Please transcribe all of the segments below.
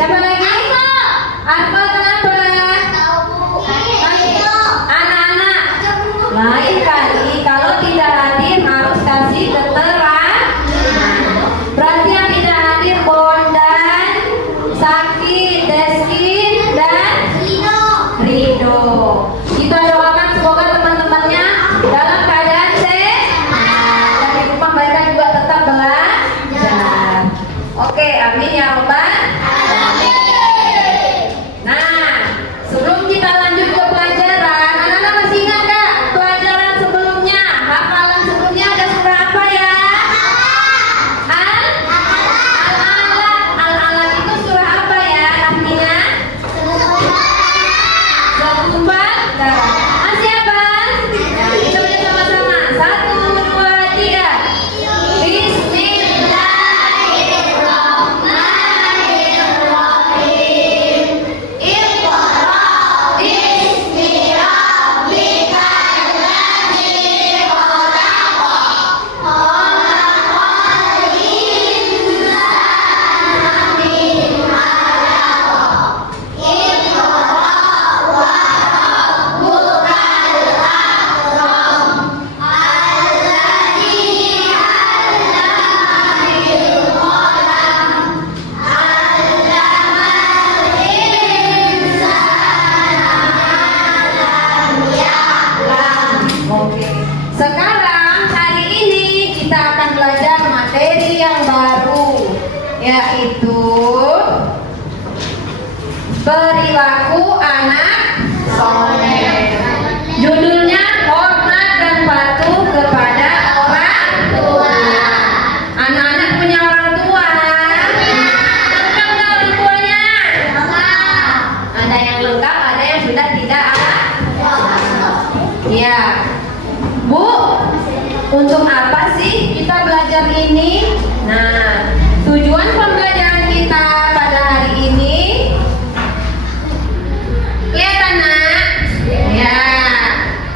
Siapa lagi? Arfa kenapa? Anak-anak. Lain kali kalau tidak hadir harus kasih keterangan. Berarti yang tidak hadir Bondan, Sakit, Deskin, dan Rido. Kita doakan semoga teman-temannya dalam keadaan sehat dan di rumah mereka juga tetap belajar. Oke, amin ya robbal. Nah, sebelum kita lanjut ke pelajaran, anak-anak masih ingat gak pelajaran sebelumnya? Hafalan sebelumnya ada surah apa ya? Al-Alaq itu surah apa ya artinya? Sumber. Masih apa? Kita baca sama-sama. 1, 2, 3. Bismillahirrahmanirrahim. Iqra bismi rabbikal ladzi khalaq. Khalaqal insana min 'alaq. Iqra wa rabbukal akram. Alladzi 'allama bil qalam. 'Allamal insana ma lam ya'lam. Oke. Sekarang hari ini kita akan belajar materi yang baru, yaitu perilaku anak soleh. Judulnya hormat dan patuh kepada orang tua. Anak-anak punya orang tua? Lengkap nggak orang tuanya? Ada yang lengkap, ada yang sudah tidak ada. Ya, Bu, untuk apa sih kita belajar ini? Nah, tujuan pembelajaran kita pada hari ini, kelihatan nak? Ya,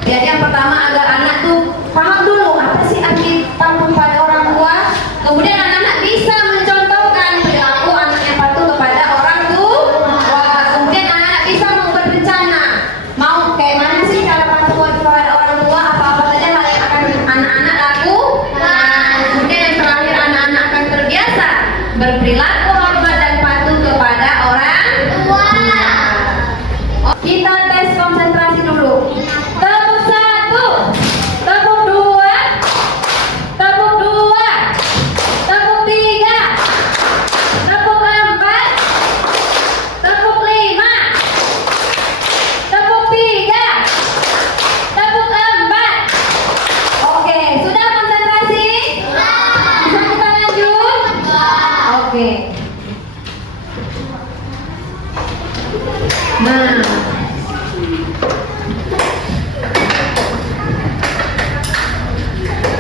jadi yang pertama agar anak tuh paham dulu apa sih arti patuh pada orang tua. Kemudian anak-anak bisa mencontohkan perilaku anak yang patuh kepada orang tua. Kemudian anak-anak bisa mau berencana, mau kayak mana sih cara patuh kepada orang tua, apa-apa saja hal yang akan anak-anak lakukan. Kemudian yang terakhir anak-anak akan terbiasa berperilaku hormat dan patuh kepada orang tua. Kita tes konsentrasi dulu. Tepuk 1, tepuk 2, tepuk 2, tepuk 3, tepuk 4, tepuk 5, tepuk 3, tepuk 4. Oke, sudah konsentrasi? Bisa kita lanjut? Oke. Nah,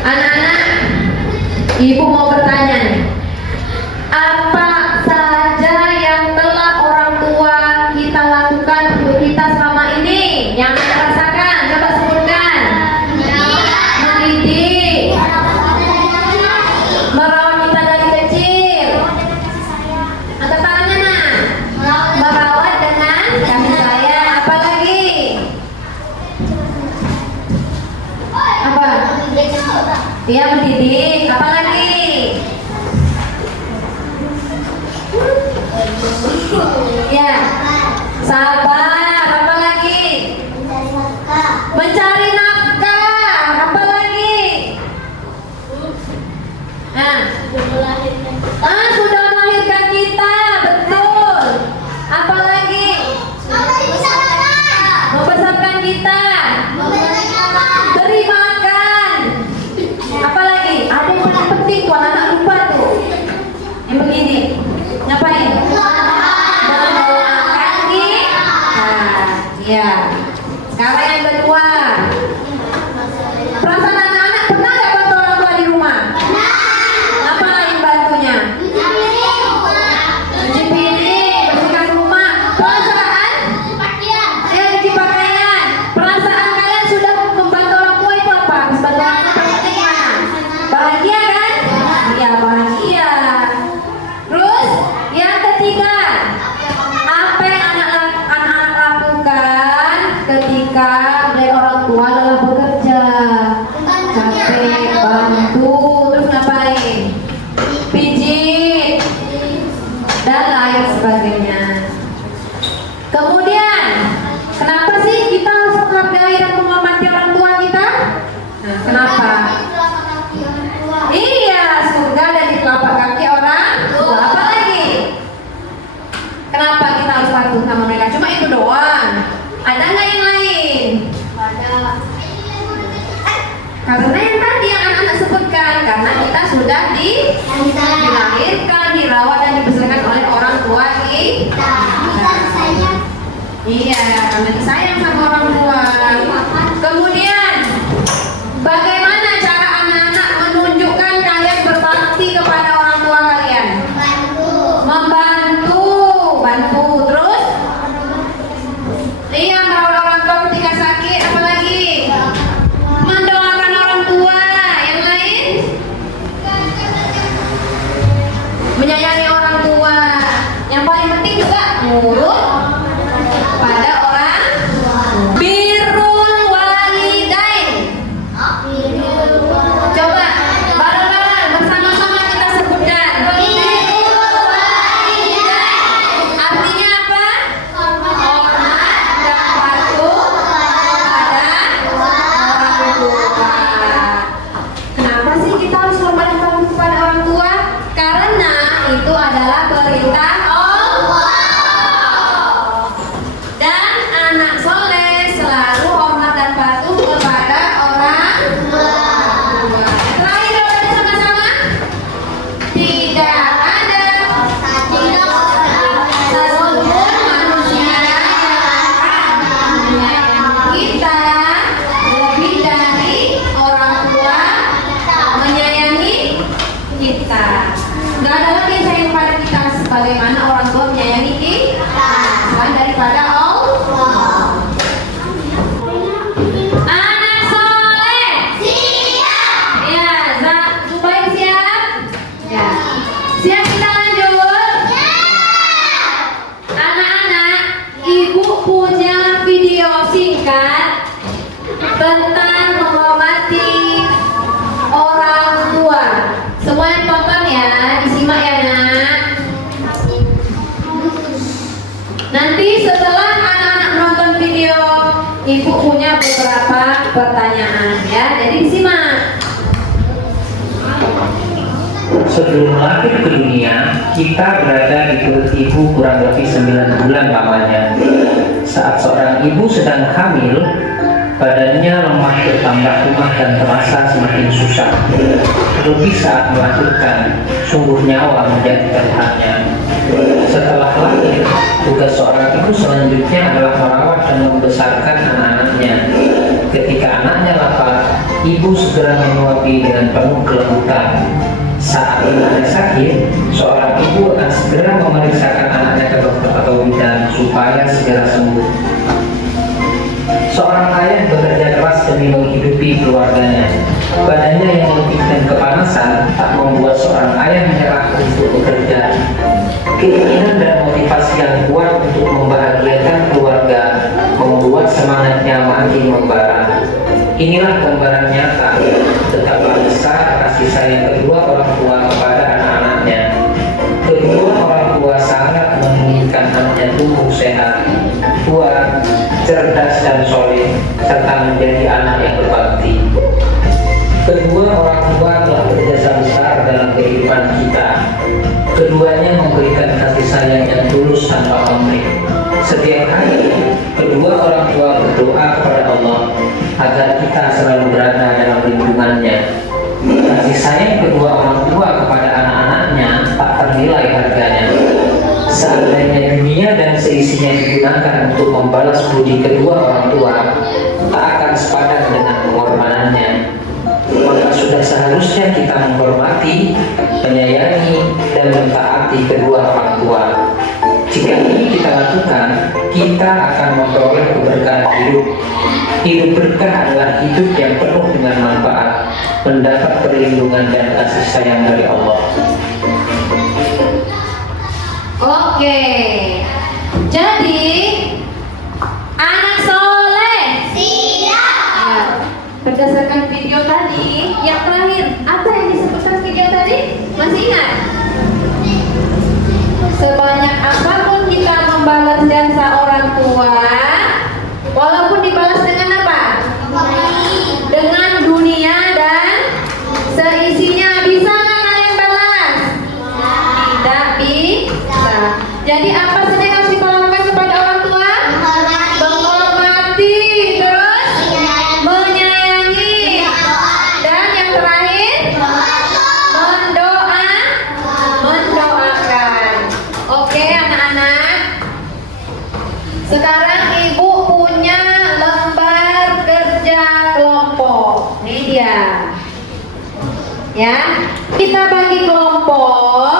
anak-anak, ibu mau bertanya nih, apa saja yang telah orang tua kita lakukan untuk kita selama ini yang kita rasakan? Coba sebutkan. Mendidik, merawat kita dari kecil. Angkat tangannya nak. Merawat dengan kasih sayang. Apa lagi? Apa? Dia mendidik. Apa lagi? Ya, sabar. Apa lagi? Mencari nafkah. Apa lagi? Sudah melahirkan kita. Betul. Apa lagi? Membesarkan kita. Beri makan. Apa lagi? Ada yang paling penting tuh, anak-anak lupa tuh. Yang begini. Ngapain? Mendoakan kita. sebagainya. Kemudian, kenapa sih kita harus menghargai dan menghormati orang tua kita? Nah, kenapa? Iya, surga ada di telapak kaki orang tua. Apa lagi? Kenapa kita harus patuh sama mereka? Cuma itu doang. Ada nggak yang lain? Karena yang tadi yang anak-anak sebutkan, karena kita sudah dilahirkan, dirawat dan dibesarkan oleh orang tua kita. Iya, karena disayang sama orang tua. Kemudian, bagaimana cara anak-anak menunjukkan kalian berbakti kepada orang tua kalian? Membantu, bantu. Terus? Iya, merawat orang tua ketika sakit. Apa lagi? Mendoakan orang tua. Yang lain? Menyayangi orang tua. Yang paling penting juga nurut pada orang birrul walidain. Coba bareng-bareng bersama-sama kita sebutkan birrul walidain. Artinya apa? Hormat dan patuh kepada orang tua. Kenapa sih kita harus hormat dan patuh kepada orang tua? Karena itu adalah perintah Allah. Dan anak soleh selalu hormat dan patuh kepada orang tua. Terakhir doanya sama-sama. Tidak ada satupun manusia yang akan menyayangi kita lebih dari orang tua menyayangi kita. Gak ada lagi yang sayang pada kita sebagaimana orang tua menyayangi kita. Selain daripada Allah. Anak soleh siap. Ya, Zubair siap. Ya, siap kita lanjut. Anak-anak, ibu punya video singkat tentang menghormati orang tua. Semuanya tonton ya, disimak ya nak. Nanti setelah anak-anak menonton video, ibu punya beberapa pertanyaan ya, jadi disimak. Sebelum lahir ke dunia, kita berada di perut ibu kurang lebih 9 bulan lamanya. Saat seorang ibu sedang hamil, badannya lemah bertambah lemah dan terasa semakin susah. Terlebih saat melahirkan, sungguh nyawa menjadi taruhannya. Setelah lahir, tugas seorang ibu selanjutnya adalah merawat dan membesarkan anak-anaknya. Ketika anaknya lapar, ibu segera menyuapi dengan penuh kelembutan. Saat anaknya sakit, seorang ibu akan segera memeriksakan anaknya ke dokter atau bidan supaya segera sembuh. Seorang ayah bekerja keras demi menghidupi keluarganya. Badannya yang letih dan kepanasan tak membuat seorang ayah menyerah untuk bekerja. Keinginan dan motivasi yang kuat untuk membahagiakan keluarga membuat semangatnya makin membara. Inilah gambaran nyata betapa besar kasih sayang kedua orang tua kepada anak-anaknya. Kedua orang tua sangat menginginkan anaknya tumbuh sehat, kuat, cerdas dan soleh, serta menjadi anak yang berbakti. Kedua orang tua telah berjasa besar dalam kehidupan kita. Keduanya memberikan kasih sayang yang tulus tanpa pamrih. Setiap hari, kedua orang tua berdoa kepada Allah agar kita selalu berada dalam lindungannya. Kasih sayang kedua orang tua kepada anak-anaknya tak ternilai harganya. Seandainya dunia dan seisinya digunakan untuk membalas budi kedua orang tua, tak akan sepadan dengan pengorbanannya. Maka sudah seharusnya kita menghormati, menyayangi, dan mentaati kedua orang tua. Jika ini kita lakukan, kita akan memperoleh keberkahan hidup. Hidup berkah adalah hidup yang penuh dengan manfaat, mendapat perlindungan dan kasih sayang dari Allah. Oke, jadi anak soleh siap. Berdasarkan video tadi, yang terakhir apa yang disebutkan video tadi? Masih ingat? Sebanyak apa Jadi apa saja yang harus kita lakukan kepada orang tua? Menghormati, terus menyayangi, dan yang terakhir mendoakan. Oke anak-anak. Sekarang ibu punya lembar kerja kelompok. Ini dia. Ya, kita bagi kelompok.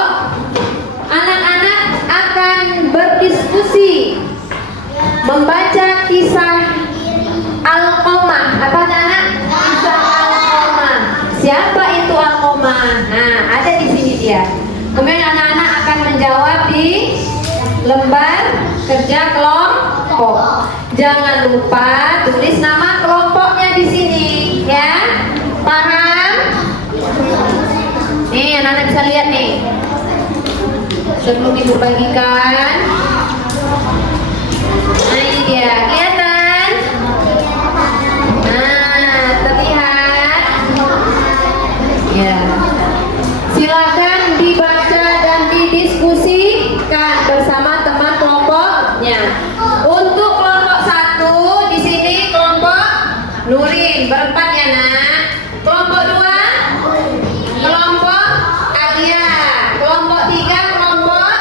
Anak-anak akan berdiskusi membaca kisah Alqamah. Apa anak? Kisah Alqamah. Siapa itu Alqamah? Nah, ada di sini dia. Kemudian anak-anak akan menjawab di lembar kerja kelompok. Jangan lupa tulis nama kelompoknya di sini, ya. Paham? Nih, anak-anak bisa lihat nih. Sebelum ibu bagikan. Nah, ini dia. Kelihatan? Nah, terlihat? Ya. Silakan dibaca dan didiskusikan bersama teman kelompoknya. Untuk kelompok 1 di sini kelompok Nurin berempat ya nak. Kelompok 2 kelompok Adia. Kelompok 3 kelompok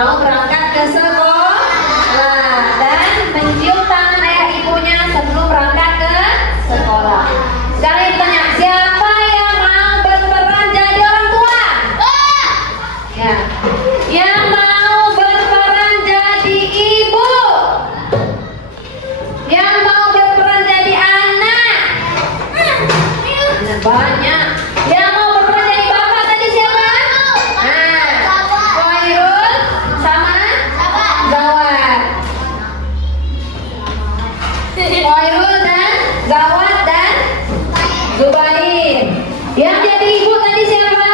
mau berangkat ke sekolah dan mencium tangan ayah ibunya sebelum berangkat ke sekolah. Sekarang ditanya, siapa yang mau berperan jadi orang tua? Ya, yang mau berperan jadi ibu, yang mau berperan jadi anak. Banyak. Yang mau berperan jadi bapak tadi siapa? Khairul sama Zawad. Khairul dan Zawad dan Zubair. Yang jadi ibu tadi siapa?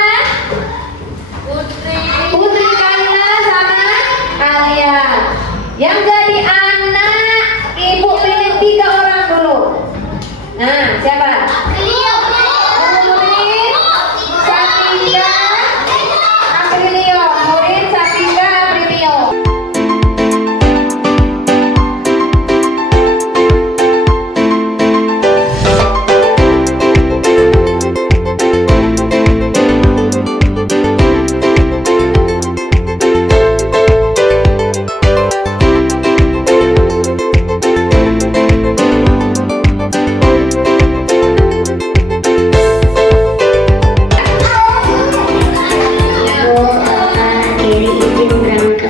Putri Kaila sama Alia. Yang jadi anak, ibu pilih 3 orang dulu. Nah, siapa?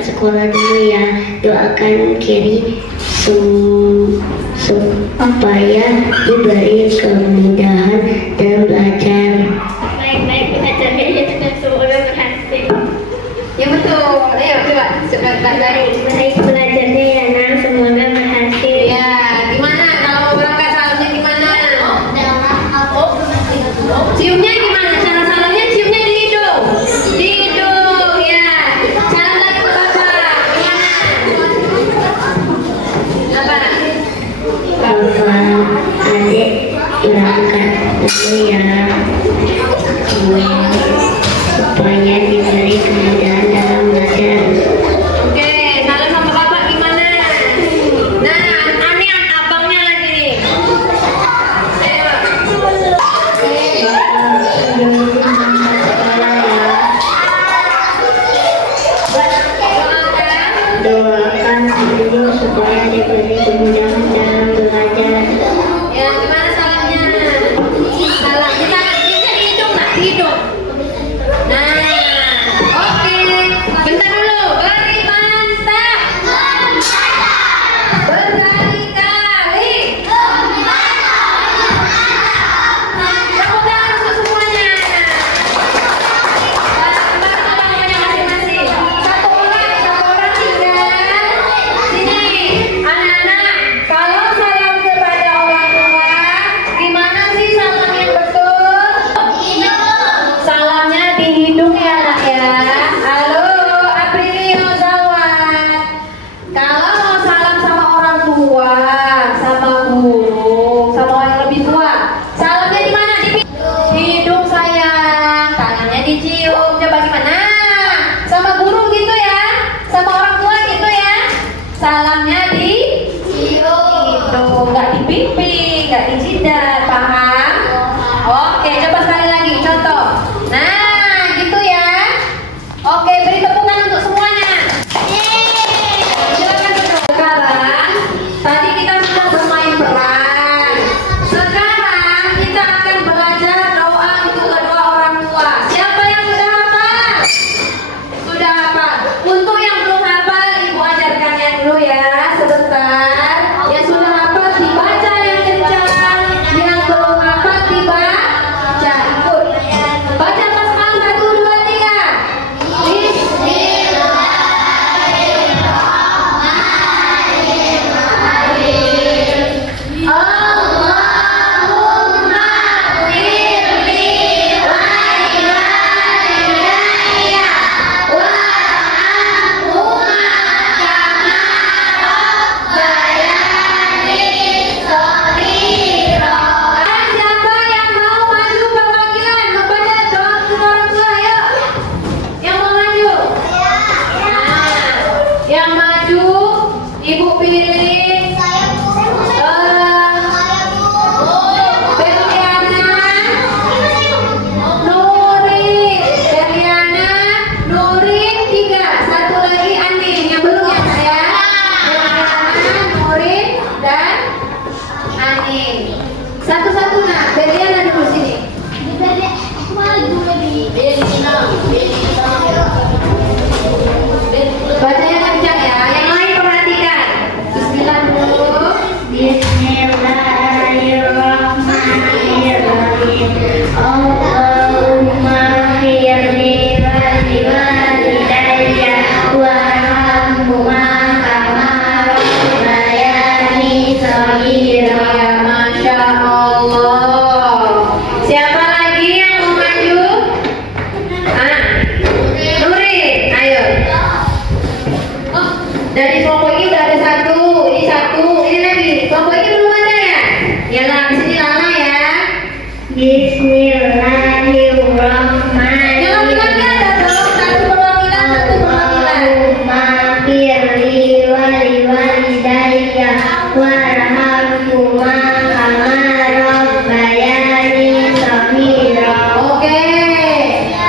Sekolah dulu ya, doakan Kiri supaya diberi kemudahan dalam belajar. Baik-baik belajarnya dan semoga berhasil. Ya betul. Ayo coba Baik belajarnya ya Nak, semoga berhasil. Ya, gimana kalau berangkat salamnya gimana? Ciumnya gimana? Cara salamnya ciumnya di hidung. Di hidung ya. Salam lagi ke bapak. Gimana? Apa? Bapak, adik berangkat dulu ya, supaya diberi kemudahan dalam belajar. Oke, salam sama bapak gimana? Nah, aneh abangnya lagi nih. Ayo. Doakan dulu supaya diberi kemudahan dalam belajar. Ya, gimana salamnya? Salam kita ciumnya di hidung nggak? Di hidung. Nah, oke. Bentar dulu. Beri mantap. Berkali-kali. Tepuk tangan untuk semuanya. Bareng-bareng namanya masing-masing. Satu orang tinggal. Sini, anak-anak. Kalau salam kepada orang tua, gimana sih salam yang betul? Salamnya di hidung ya nak ya. Halo, Aprilio Zawad. Kalau mau salam sama orang tua, sama guru, sama orang yang lebih tua, salamnya di mana? Di hidung sayang. Tangannya dicium. Coba gimana? Sama guru gitu ya, sama orang tua gitu ya. Salamnya di hidung, nggak di pipi, nggak di jidat. Paham? Oke, coba sekali lagi contoh. Nah, gitu ya. Oke, beri tepukan untuk semuanya. Silakan duduk. Sekarang, tadi kita sudah bermain peran. Sekarang kita akan belajar doa untuk kedua orang tua. Siapa yang sudah hafal? Sudah hafal. Untuk yang belum hafal, ibu ajarkannya dulu ya, sebentar. Yang sudah hafal dibaca yang kencang. Yang belum warhamhuma kama rabbayani shaghira. Ya, Masya Allah. Siapa lagi yang mau maju? Nuri, ayo. Oh, dari kelompok ini udah ada satu, ini lagi. Kelompok ini belum ada ya? Ya lah, di sini lama ya. Bismillahirrahmanirrahim. Yang laki-laki ada dong, satu perwakilan, satu perwakilan. Allahumma firli walidayya warhamhuma kama rabbayani shaghira. Oke.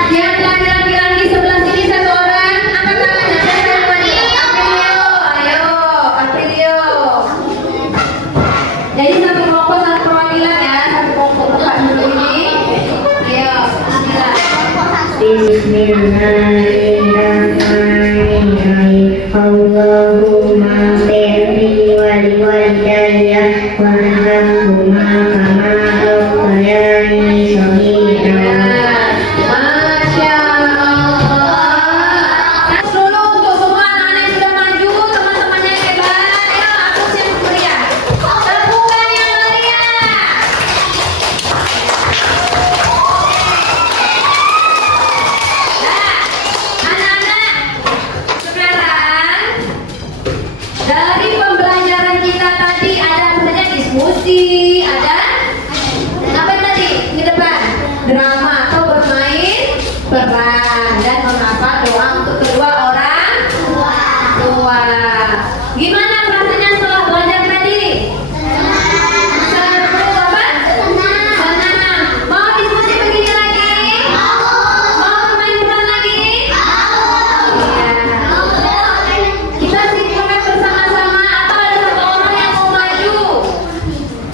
Yang laki-laki lagi sebelah sini satu orang, angkat tangan. Siapa yang maju? Aprilio, ayo, Aprilio. Jadi satu kelompok satu perwakilan ya, satu kelompok tempat dulu ini. Ayo, bismillah. Bismillahirrahmanirrahim. Allahumma firli walidayya warhamhuma kama rabbayani shaghira. Masya Allah. Dulu untuk semua anak-anak yang sudah maju, teman-temannya yang hebat. Ayo, aku siap meriah. Tepukan yang meriah. Nah, anak-anak, sekarang dari pembelajaran kita tadi ada apa saja? Diskusi, ada apa tadi di depan? Drama atau bermain peran dan menghafal doa untuk kedua orang tua. Gimana perasaannya setelah belajar tadi? Seru apa? Senang. Mau diskusi begini lagi? Mau bermain peran lagi? Iya. Kita simpulkan bersama-sama atau ada satu orang yang mau maju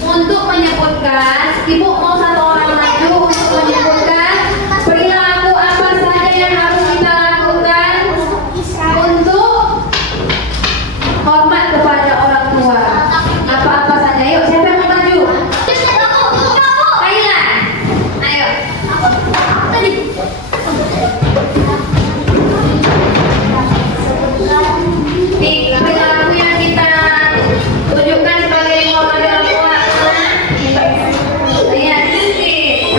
untuk menyebutkan. Ibu mau satu orang maju untuk menyebutkan perilaku apa saja yang harus kita lakukan untuk hormat kepada orang tua. Apa-apa saja. Yuk, siapa yang mau maju? Kaila. Ayo. Nih, perilaku yang kita tunjukkan sebagai menghormati orang tua. Iya, sedikit.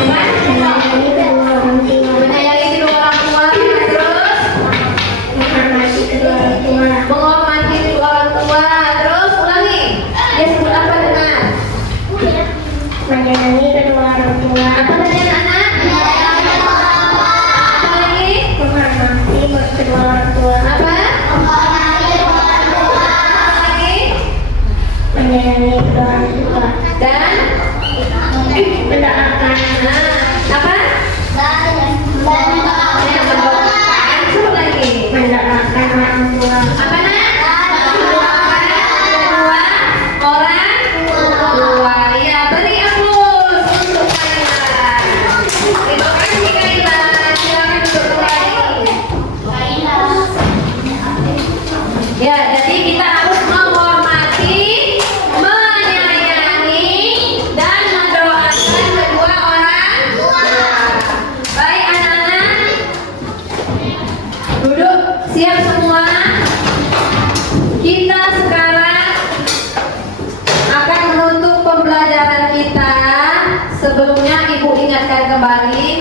Menyayangi kedua orang tua, terus menghormati kedua orang tua, terus ulangi. Dia sebut apa dengar? Menyayangi kedua orang tua. Apa tadi anak? Apa lagi? Menghormati kedua orang tua. Apa? Apa lagi? Menyayangi kedua orang tua. Dan Mendoakan. apa? Yang mendoakan. Sebut lagi. Mendoakan orang tua. Apa nak? Mendoakan kedua orang tua. Ya, beri aplaus untuk Kaila. Terima kasih Kaila. Silakan duduk kembali. Ya, jadi kita harus menghormati, menyayangi, dan mendoakan kedua orang tua. Baik anak-anak, duduk siap semua. Kita sekarang akan menutup pembelajaran kita. Sebelumnya Ibu ingatkan kembali